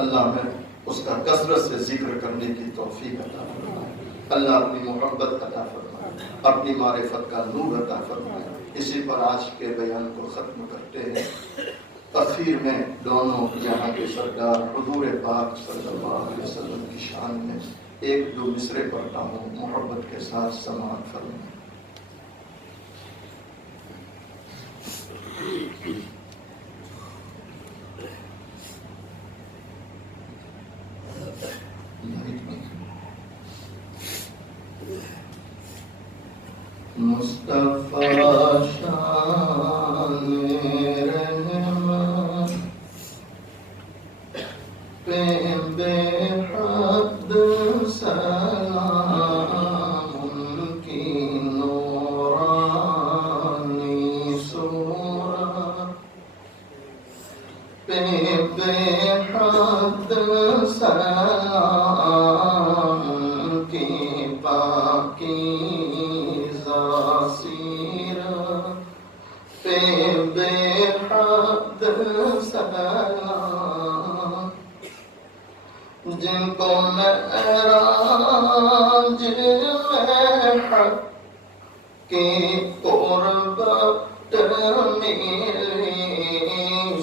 اللہ میں اس کا کثرت سے ذکر کرنے کی توفیق عطا فرمائے، اللہ اپنی محبت عطا فرمائے، اپنی معرفت کا نور عطا فرمائے۔ اسی پر آج کے بیان کو ختم کرتے ہیں۔ اخیر میں دونوں یہاں کے سردار حضور پاک صلی اللہ علیہ وسلم کی شان میں 1-2 مصرے پڑھتا ہوں، محبت کے ساتھ سماعت فرمائیں۔ مصطفیٰ شان رحمت پہ بے حد سلام، ان کی نورانی صورت بے حد سلام کی پاکیزہ سیرت پہ بے حد سلام، جن کو معراج میں حق کی قربت ملی،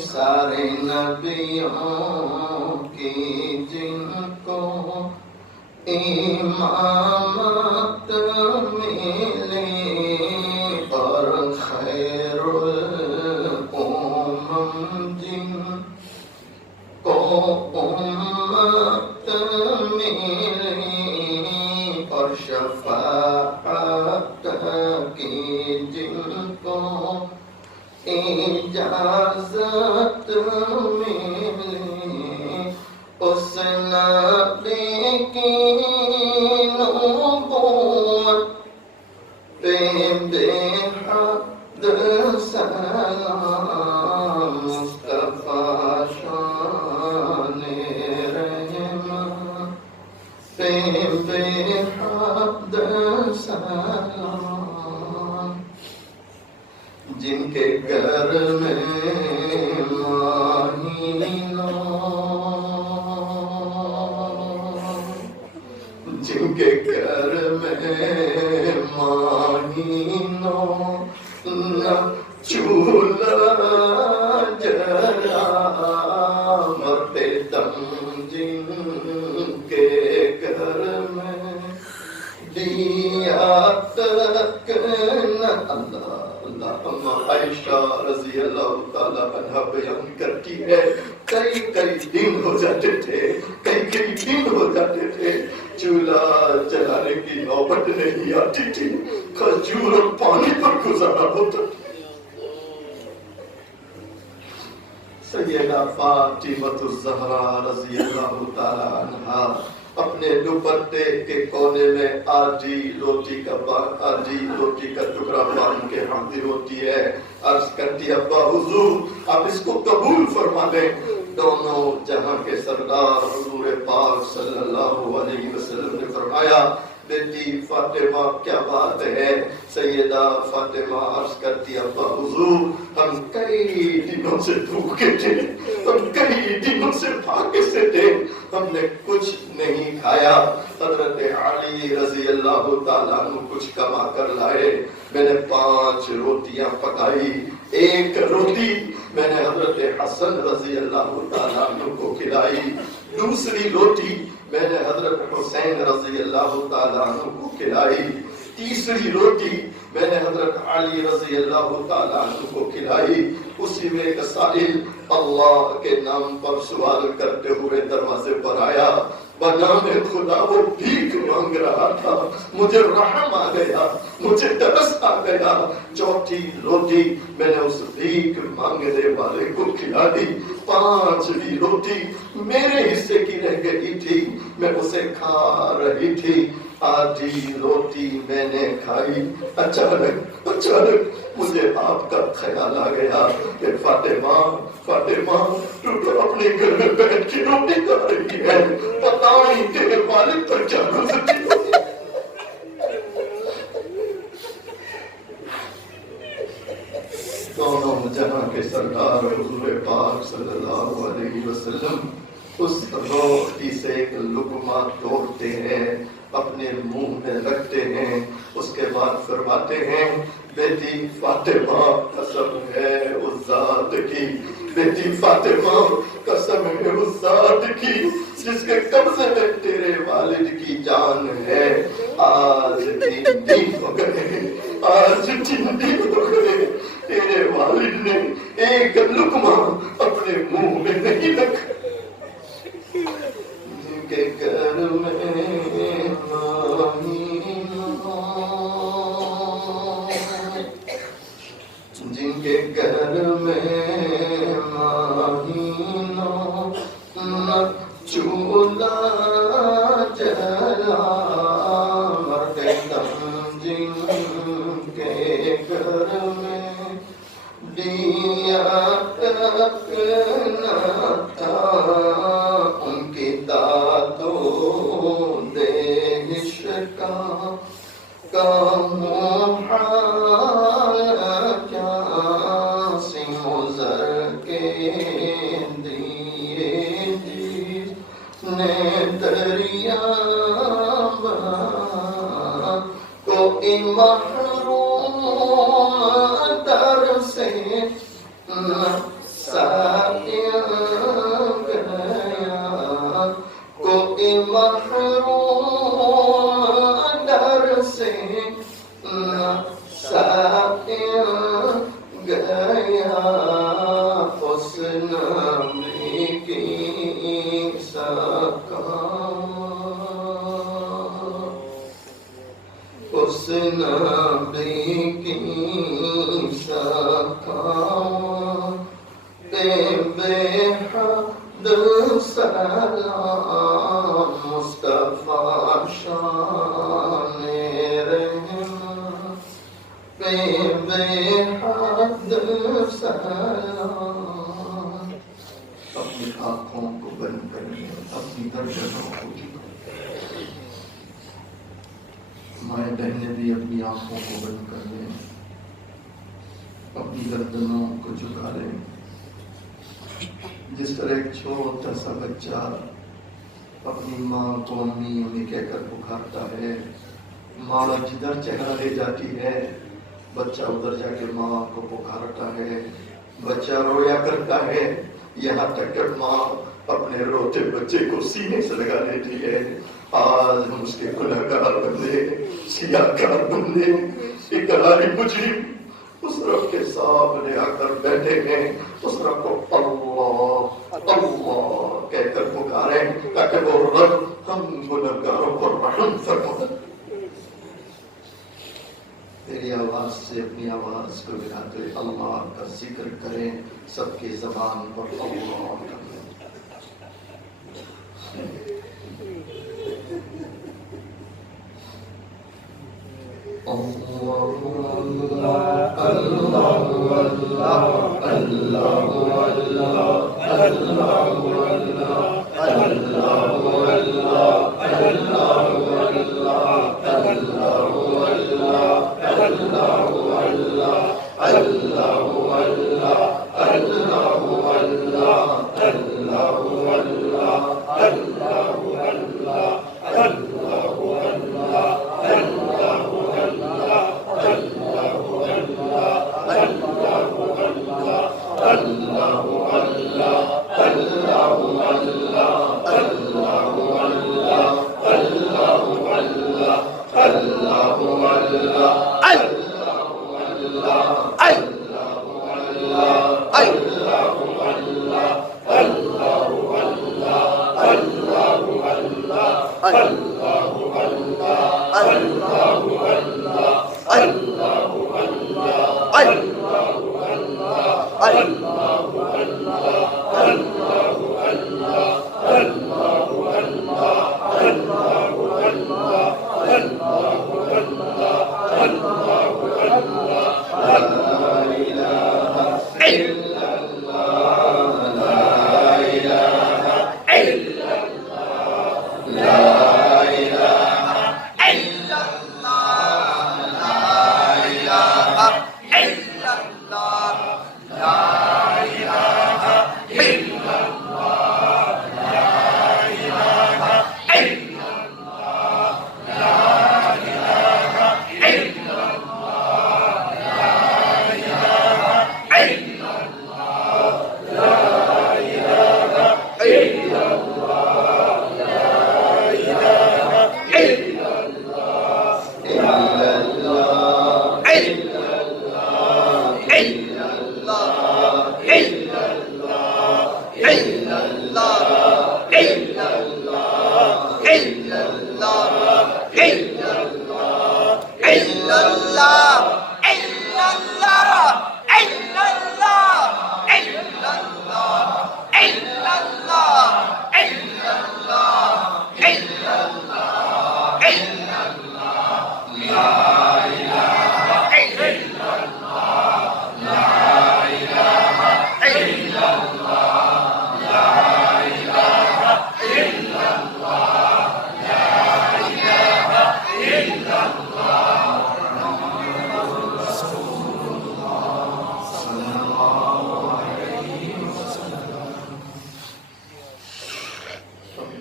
سارے نبیوں کی جن کو امامت ملی، اور خیر الامم جن کو امت ملی، اور شفاعت کی جن کو اجازت ملی، اس نبی کی نبوت پہ بے حد سلام، مصطفیٰ شان رحمت پہ بے حد سلام، جن کے گھر میں جن کے گھر میں مہینوں نہ چولہا جلا، مرتے دم جن کے گھر میں دیا تک نہ، اللہ عائشہ رضی اللہ تعالیٰ عنہ بیان کرتی ہے، کئی دن ہو جاتے تھے، کئی دن ہو جاتے تھے، چولہا جلانے کی نوبت نہیں آتی تھی، کھجور اور پانی پر گزارا ہوتا تھا۔ سیدہ فاطمہ الزہرا رضی اللہ تعالیٰ عنہا اپنے دوپٹے کے کونے میں آدھی روٹی کا ٹکڑا باندھ کے حاضر ہوتی ہے، عرض کرتی ہے ابا حضور آپ اس کو قبول فرما دیں۔ دونوں جہاں کے سردار حضور پاک صلی اللہ علیہ وسلم نے فرمایا بیٹی فاطمہ کیا بات ہے؟ سیدہ فاطمہ عرض کرتی ابا حضور ہم کئی دنوں سے بھوکے تھے، ہم کئی دنوں سے پھاکے سے تھے، ہم نے کچھ نہیں کھایا۔ حضرت علی رضی اللہ تعالیٰ عنہ کچھ کما کر لائے، میں نے 5 روٹیاں پکائی، 1 روٹی میں نے حضرت حسن رضی اللہ تعالیٰ عنہ کو کھلائی، دوسری روٹی میں نے حضرت حسین رضی اللہ تعالیٰ عنہ کو کھلائی، تیسری روٹی میں نے حضرت علی رضی اللہ تعالیٰ عنہ کو کھلائی۔ اسی میں ایک سائل اللہ کے نام پر سوال کرتے ہوئے دروازے پر آیا، بنام خدا وہ بھیک مانگ رہا تھا، مجھے رحم آ گیا، مجھے ترس آ گیا، 4تھی روٹی میں نے اس بھیک مانگنے والے کو کھلا دی، 5ویں روٹی میرے حصے کی رہ گئی تھی، میں اسے کھا رہی تھی، آدھی روٹی میں نے کھائی، اچانک مجھے آپ کا خیال آ گیا کہ فاطمہ تو اپنے گھر میں بیٹھ کے روٹی کھا رہی ہے، پتہ نہیں تیرے والد پر کیا گزرتی ہوگی۔ دونوں جہاں کے سردار حضور پاک صلی اللہ علیہ وسلم اس روٹی سے ایک لقمہ توڑتے ہیں، اپنے منہ میں رکھتے ہیں، اس کے بعد فرماتے ہیں بیٹی فاطمہ قسم ہے اس ذات کی، بیٹی فاطمہ قسم ہے اس ذات کی جس کے قبضے میں تیرے والد کی جان ہے، آج 3 دن ہو گئے، تیرے والد نے ایک لقمہ اپنے منہ میں نہیں رکھا۔ جن کے گھر میں مہینوں نہ چولہا جلا، مرتے دم جن کے گھر میں دیا تک نہ نے دریا کوئی محروم در سے سایہ گیا، کوئی محروم در سے سایہ گیا، اس نبی کی اس نبی کی سکام پہ بے حد سلام، مصطفیٰ شان رحمت پہ بے حد سلام۔ اپنی آنکھوں کو بند کریں، اپنی درجنوں کو جھکائیں۔ مائیں بہنیں بھی اپنی آنکھوں کو بند کر لیں، اپنی گردنوں کو جھکا لیں۔ جس طرح ایک چھوٹا سا بچہ اپنی ماں کو امی امی کہہ کر پکارتا ہے، ماں جدھر چہرہ لے جاتی ہے بچہ ادھر جا کے ماں کو پکارتا ہے، بچہ رویا کرتا ہے، یہاں تک کہ ماں اپنے روتے بچے کو سینے سے لگا لیتی ہے۔ آج ہم اس کے گنہگار بندے، سیاہکار بندے، اقراری مجرم اس رب کے سامنے آ کر بیٹھے ہیں، اس رب کو اللہ اللہ کہہ کر پکارے تاکہ وہ رب ہم گنہگاروں پر رحم فرمائے۔ تیری آواز سے اپنی آواز کو ملاتے اللہ کا ذکر کریں، سب کی زبان پر اللہ کریں۔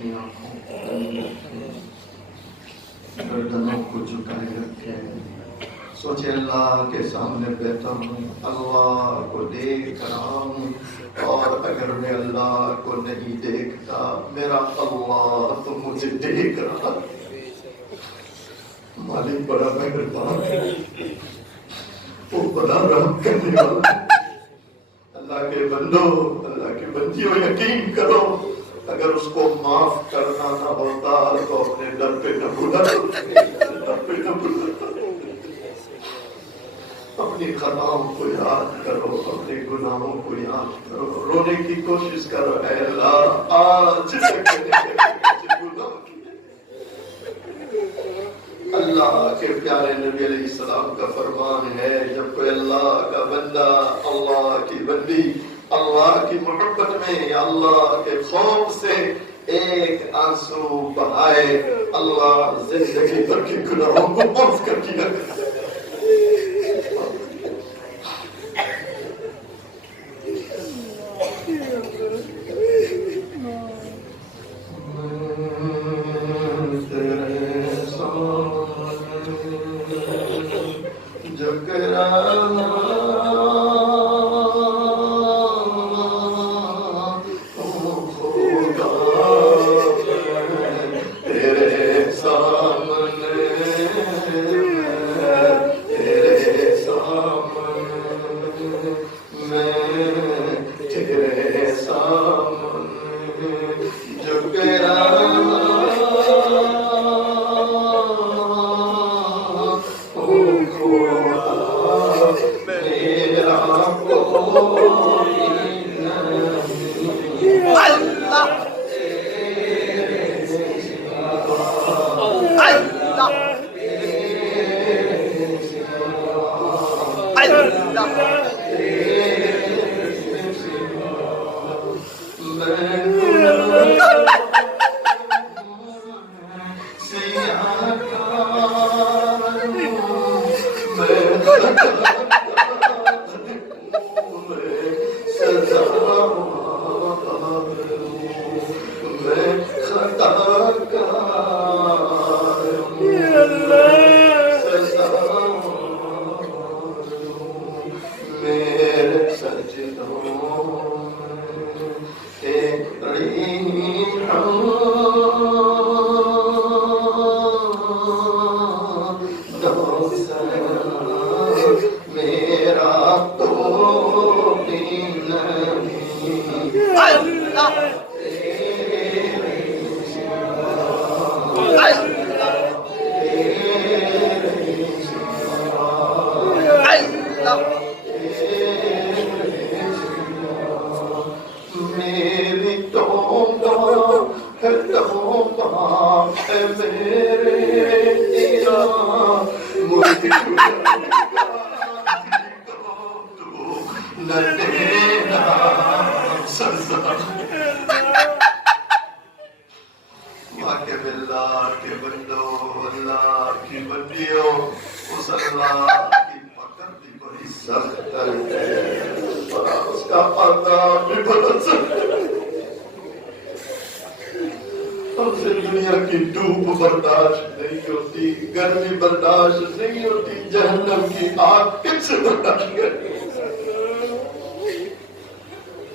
اپنی آنکھوں کو بند رکھے، گردنوں کو جھکائے رکھے، سوچے اللہ کے سامنے بیٹھا ہوں، اللہ کو دیکھ رہا ہوں، اور اگر میں اللہ کو نہیں دیکھتا میرا اللہ تو مجھے دیکھ رہا۔ مالک بڑا مہربان ہے، وہ بڑا رحم کرنے والا ہے۔ اللہ کے بندو، اللہ کے بندیوں، یقین کرو اگر اس کو معاف کرنا نہ ہوتا تو اپنے در پہ نہ بلاتا۔ اپنی خطاؤں کو یاد کرو، اپنے گناہوں کو یاد کرو، رونے کی کوشش کرو، اے اللہ آج اللہ کے پیارے نبی علیہ السلام کا فرمان ہے، جب کوئی اللہ کا بندہ، اللہ کی بندی اللہ کی محبت میں یا اللہ کے خوف سے ایک آنسو بہائے، اللہ زندگی بھر کے گناہوں کو معاف کر دیا کرتا ہے۔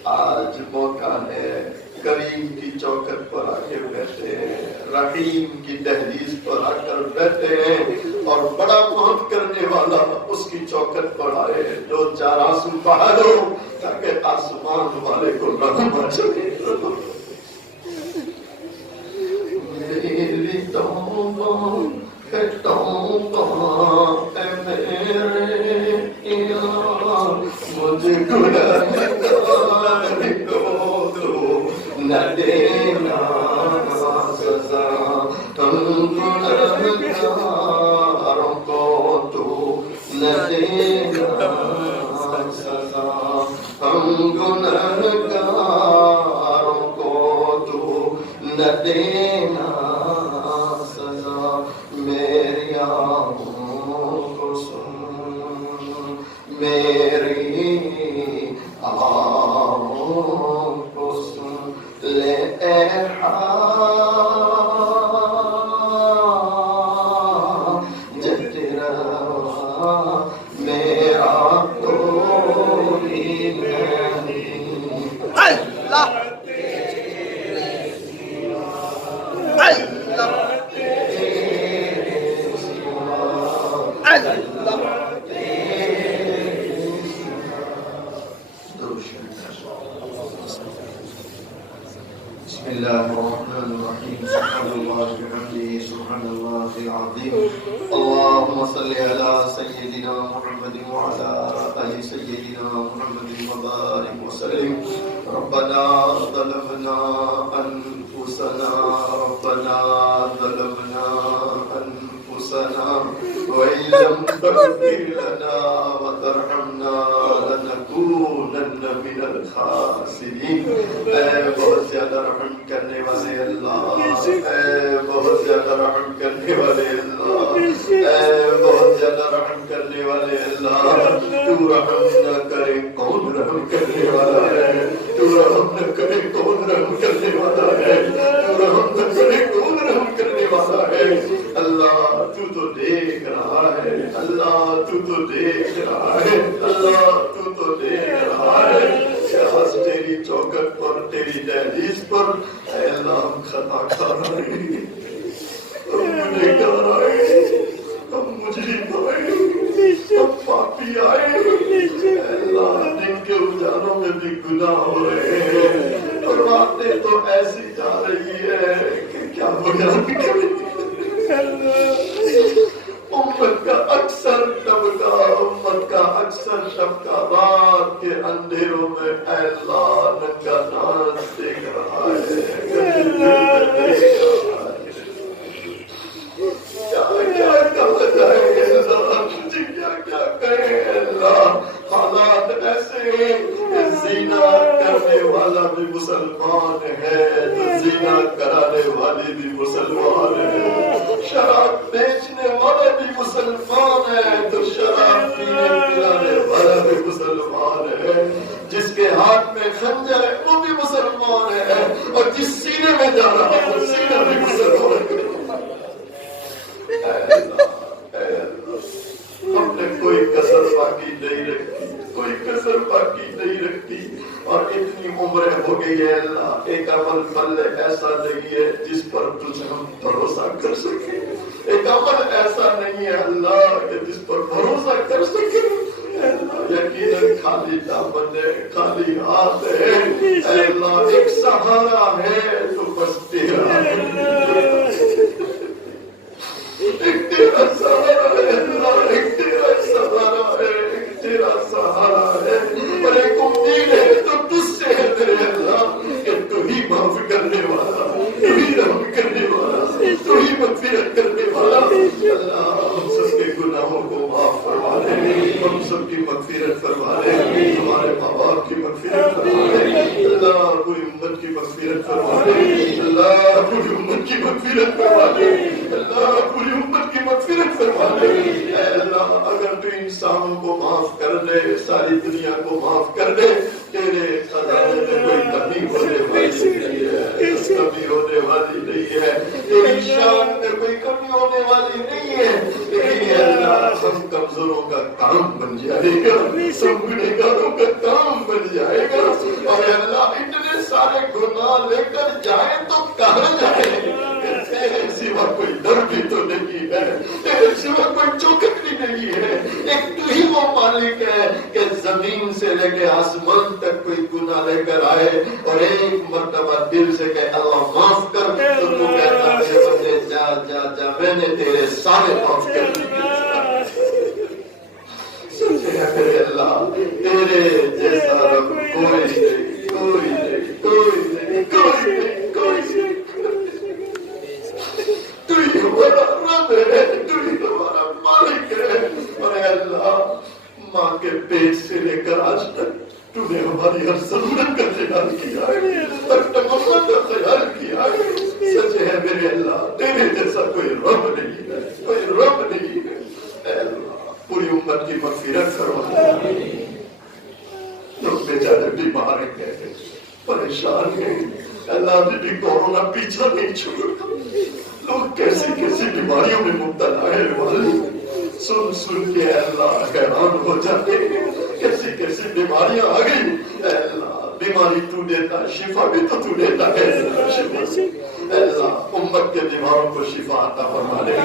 آج موقع ہے، کریم کی چوکھٹ پر آ کے بیٹھے ہیں، رحیم کی دہلیز پر آ کر بیٹھے ہیں، اور بڑا محبت کرنے والا اس کی چوکھٹ پر آئے، دو چار آنسو بہا دو تاکہ آسمان والے کو رحم آ سکے۔ میری توبہ ہے توبہ اے میرے الہ، مجھے گناہگار کو تو نہ دینا سزا، ہم گناہگاروں کو تو نہ دینا سزا، ہم گناہگاروں کو تو نہ دینا سزا، میری آنکھوں کو سن، میری آنکھوں کو سن، اللهم صل على سيدنا محمد وعلى آل سيدنا محمد وبارك وسلم. ربنا ظلمنا أنفسنا وإن لم تغفر لنا وترحمنا لنكونن من الخاسرين. اے بہت زیادہ رحم کرنے والے اللہ، اے بہت زیادہ رحم کرنے والے اللہ، اے بہت زیادہ رحم کرنے والے اللہ، تو رحم نہ کرے کون رحم کرنے والا ہے؟ تو رحم نہ کرے کون رحم کرنے والا ہے؟ تو رحم نہ کرے کون رحم کرنے والا ہے؟ اللہ تو تو دیکھ رہا ہے، اللہ تو تو دیکھ رہا ہے، اللہ تو تو دیکھ رہا ہے. آج تیری چوکٹ پر، تیری دہلیز پر اے اللہ ہم خطا کار آئے، ہم گنہگار آئے، ہم مجرم آئے، ہم پاپی آئے. اے اللہ دن کے اجالوں میں بھی گناہ ہو رہے ہیں اور باتیں تو ایسی جا رہی ہے کہ کیا بیان کریں. امت کا اکثر طبقہ رات کے اندھیروں میں اے اللہ ننگا ناز دیکھ رہا ہے. کیا کہا جائے اللہ، مجھے کیا کہیں اللہ. حالات ایسے ہیں کہ زنا کرنے والا بھی مسلمان ہے تو زنا کرانے والی بھی مسلمان ہے، شراب بیچنے والا بھی مسلمان ہے تو شراب پینے پلانے والا بھی مسلمان ہے، جس کے ہاتھ میں خنجر ہے وہ بھی مسلمان ہے اور جس سینے میں جا رہا ہے وہ سینہ بھی مسلمان ہے. ہم نے کوئی کسر باقی نہیں رکھی، کوئی کسر باقی نہیں رکھی اور اتنی عمریں ہو گئی ہے اللہ، ایک عمل پلے ایسا نہیں ہے جس پر تجھے ہم بھروسہ کر سکیں. ایک عمل ایسا نہیں ہے اللہ کہ جس پر بھروسہ کر سکیں. یقیناً خالی دامن ہے، خالی ہاتھ ہے. اے اللہ ایک سہارا ہے تو بس تیرا ہے، ایک تیرا سہارا ہے اللہ، ایک تیرا سہارا ہے، ایک تیرا سہارا ہے اور ایک امید ہے تو تجھ سے ہے میرے اللہ کہ تو ہی معاف کرنے والا، تو ہی رحم کرنے والا، تو ہی مغفرت کرنے والا. اللہ ہم سب کے گناہوں کو معاف فرما دے، ہم سب کی مغفرت فرما دے، ہمارے ماں باپ کی مغفرت فرما دے اللہ، پوری امت کی مغفرت فرما دے اللہ، پوری امت کی مغفرت فرما دے اللہ، پوری امت کی مغفرت فرما دے. اے اللہ اگر تو انسانوں کو معاف کر دے، ساری دنیا کو معاف کر دے، تیرے خزانے میں کوئی کمی ہونے والی نہیں ہے، کمی ہونے والی نہیں ہے، تیری شان میں کوئی کمی ہونے والی نہیں ہے. لیکن اے اللہ ہم کمزوروں کا کام بن جائے گا، سب گنہگاروں کا کام بن جائے گا اور اے اللہ اتنے سارے گناہ لے کر جائیں تو کہاں جائیں؟ تیرے سوا کوئی در بھی تو نہیں ہے، تیرے سوا کوئی چوکٹ بھی نہیں ہے. ایک تو ہی وہ مالک ہے کہ زمین سے لے کے آسمان تک کوئی گناہ لے کر آئے اور ایک مرتبہ دل سے کہ اللہ معاف کر تو تو کہتا ہے بندے جا جا جا میں نے تیرے سارے معاف کر دیے. سچے ہے میرے اللہ تیرے جیسا رب کوئی نہیں، کوئی نہیں، کوئی نہیں، کوئی نہیں، کوئی نہیں. تو ہی ہمارا رب ہے، تو ہی ہمارا مالک ہے. اور اے اللہ ماں کے پیٹ سے لے کر آج تک تو نے ہماری ہر ضرورت کا خیال کیا ہے، ہر تمنا کا خیال کیا ہے. سچ ہے میرے اللہ تیرے جیسا کوئی رب نہیں ہے، کوئی رب نہیں ہے. بھی کورونا پیچھا نہیں چھوڑا. لوگ کیسی کیسی بیماریوں میں مبتلا ہے والے سن سن کے اے اللہ حیران ہو جاتے ہیں. کیسی کیسی بیماریاں آ گئی. اے اللہ بیماری تو دیتا ہے, شفا بھی تو تو دیتا ہے. اے اللہ امت کے بیماروں کو شفا عطا فرما دے.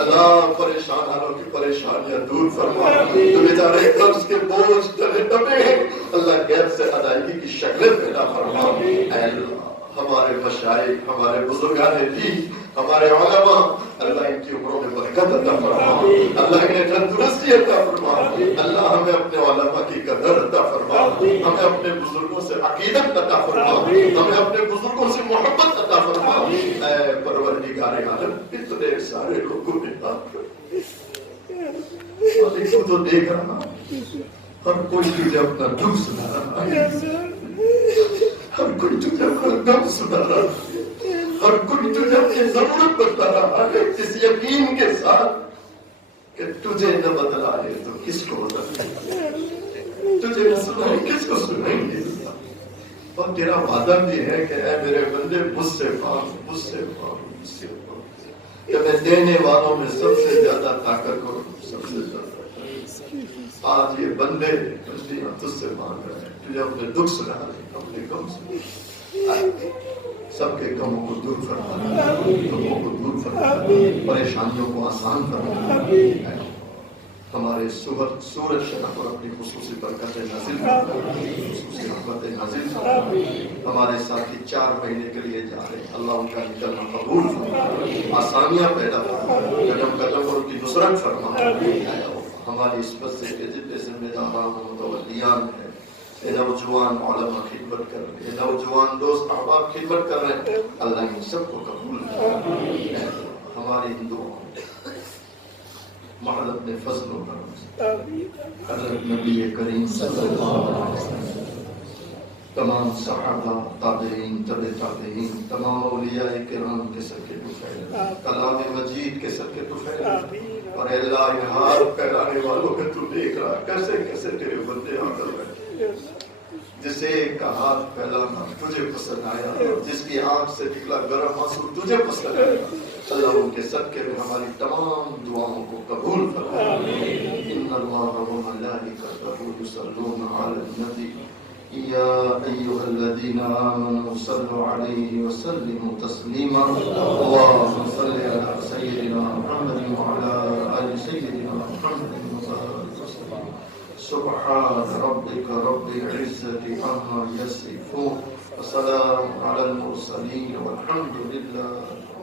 اللہ پریشان حالوں کی پریشانیاں دور فرما. جو بیچارے قرض کے بوجھ تلے دبے ہیں, اللہ غیر سے ادائیگی کی شکلیں پیدا فرما. اے اللہ ہمارے مشائخ, ہمارے بزرگان دین, ہمارے علماء, اللہ ان کی عمروں میں برکت عطا فرما. اللہ انہیں تندرستی عطا فرما. اللہ ہمیں اپنے علماء کی قدر عطا فرما. ہمیں اپنے بزرگوں سے عقیدت عطا فرما. ہمیں اپنے بزرگوں سے محبت عطا فرما. اے پروردگار عالم اتنے سارے لوگوں نے بات کر تو دیکھ رہا, ہر کوئی تجھے اپنا دکھ سنا رہا ہے. ہر کوئی تجھے اپنا دکھ سنا رہا ہے. ہر کوئی تجھے اپنی ضرورت بتا رہا ہے اس یقین کے ساتھ کہ تجھے نہ بتلائے تو کس کو بتلائے, تجھے نہ سنائے کس کو سنائیں گے. اور تیرا وعدہ بھی ہے کہ اے میرے بندے مجھ سے مانگ, مجھ سے مانگ, مجھ سے مانگ, کہ میں دینے والوں میں سب سے زیادہ طاقت ہوں, سب سے زیادہ. آج یہ بندے بندیاں تجھ سے مانگ رہے ہیں, تجھے اپنے دکھ سنا رہے ہیں, اپنے غم سنا. سب کے غموں کو دور فرما, غموں کو دور فرما, پریشانیوں کو آسان فرما. ہمارے سورج شرح پر اپنی خصوصی برکتیں نازل فرما, خصوصی رحمتیں نازل فرما. ہمارے ساتھی 4 مہینے کے لیے جا رہے ہیں, اللہ ان کا نکلنا قبول فرما, آسانیاں پیدا فرما, قدم قدم پر ان کی نصرت فرما. ہماری اس مسجد کے جتنے ذمہ داران متولیان ہیں, یہ نوجوان علماء خدمت کر رہے ہیں, نوجوان دوست احباب خدمت کر رہے ہیں, اللہ ان سب کو قبول کرے. ہماری ہندوؤں محل اپنے فضل و کرم سے حضرت نبی کریم صلی اللہ علیہ وسلم, تمام صحابہ, تابعین, تبع تابعین, تمام اولیاء کرام کے سر کے طفیل, کلام مجید کے سر کے طفیل. اور اے اللہ ان ہاتھ پھیلانے والوں میں تو دیکھ رہا کیسے کیسے تیرے بندے آ کر بیٹھے. جسے کا ہاتھ پھیلانا تجھے پسند آیا, جس کی آنکھ سے نکلا گرم آنسو تجھے پسند آیا. اللہ ان کے صدقے میں ہماری تمام دعاؤں کو قبول فرما. ان اللہ و ملائکتہ یصلون علی النبی یا ایھا الذین آمنوا صلوا علیہ وسلموا تسلیما. اللهم صل علی سیدنا محمد وعلی آل سیدنا محمد وبارک وسلم. سبحان ربك رب العزة عما يصفون وسلام على المرسلين والحمد لله.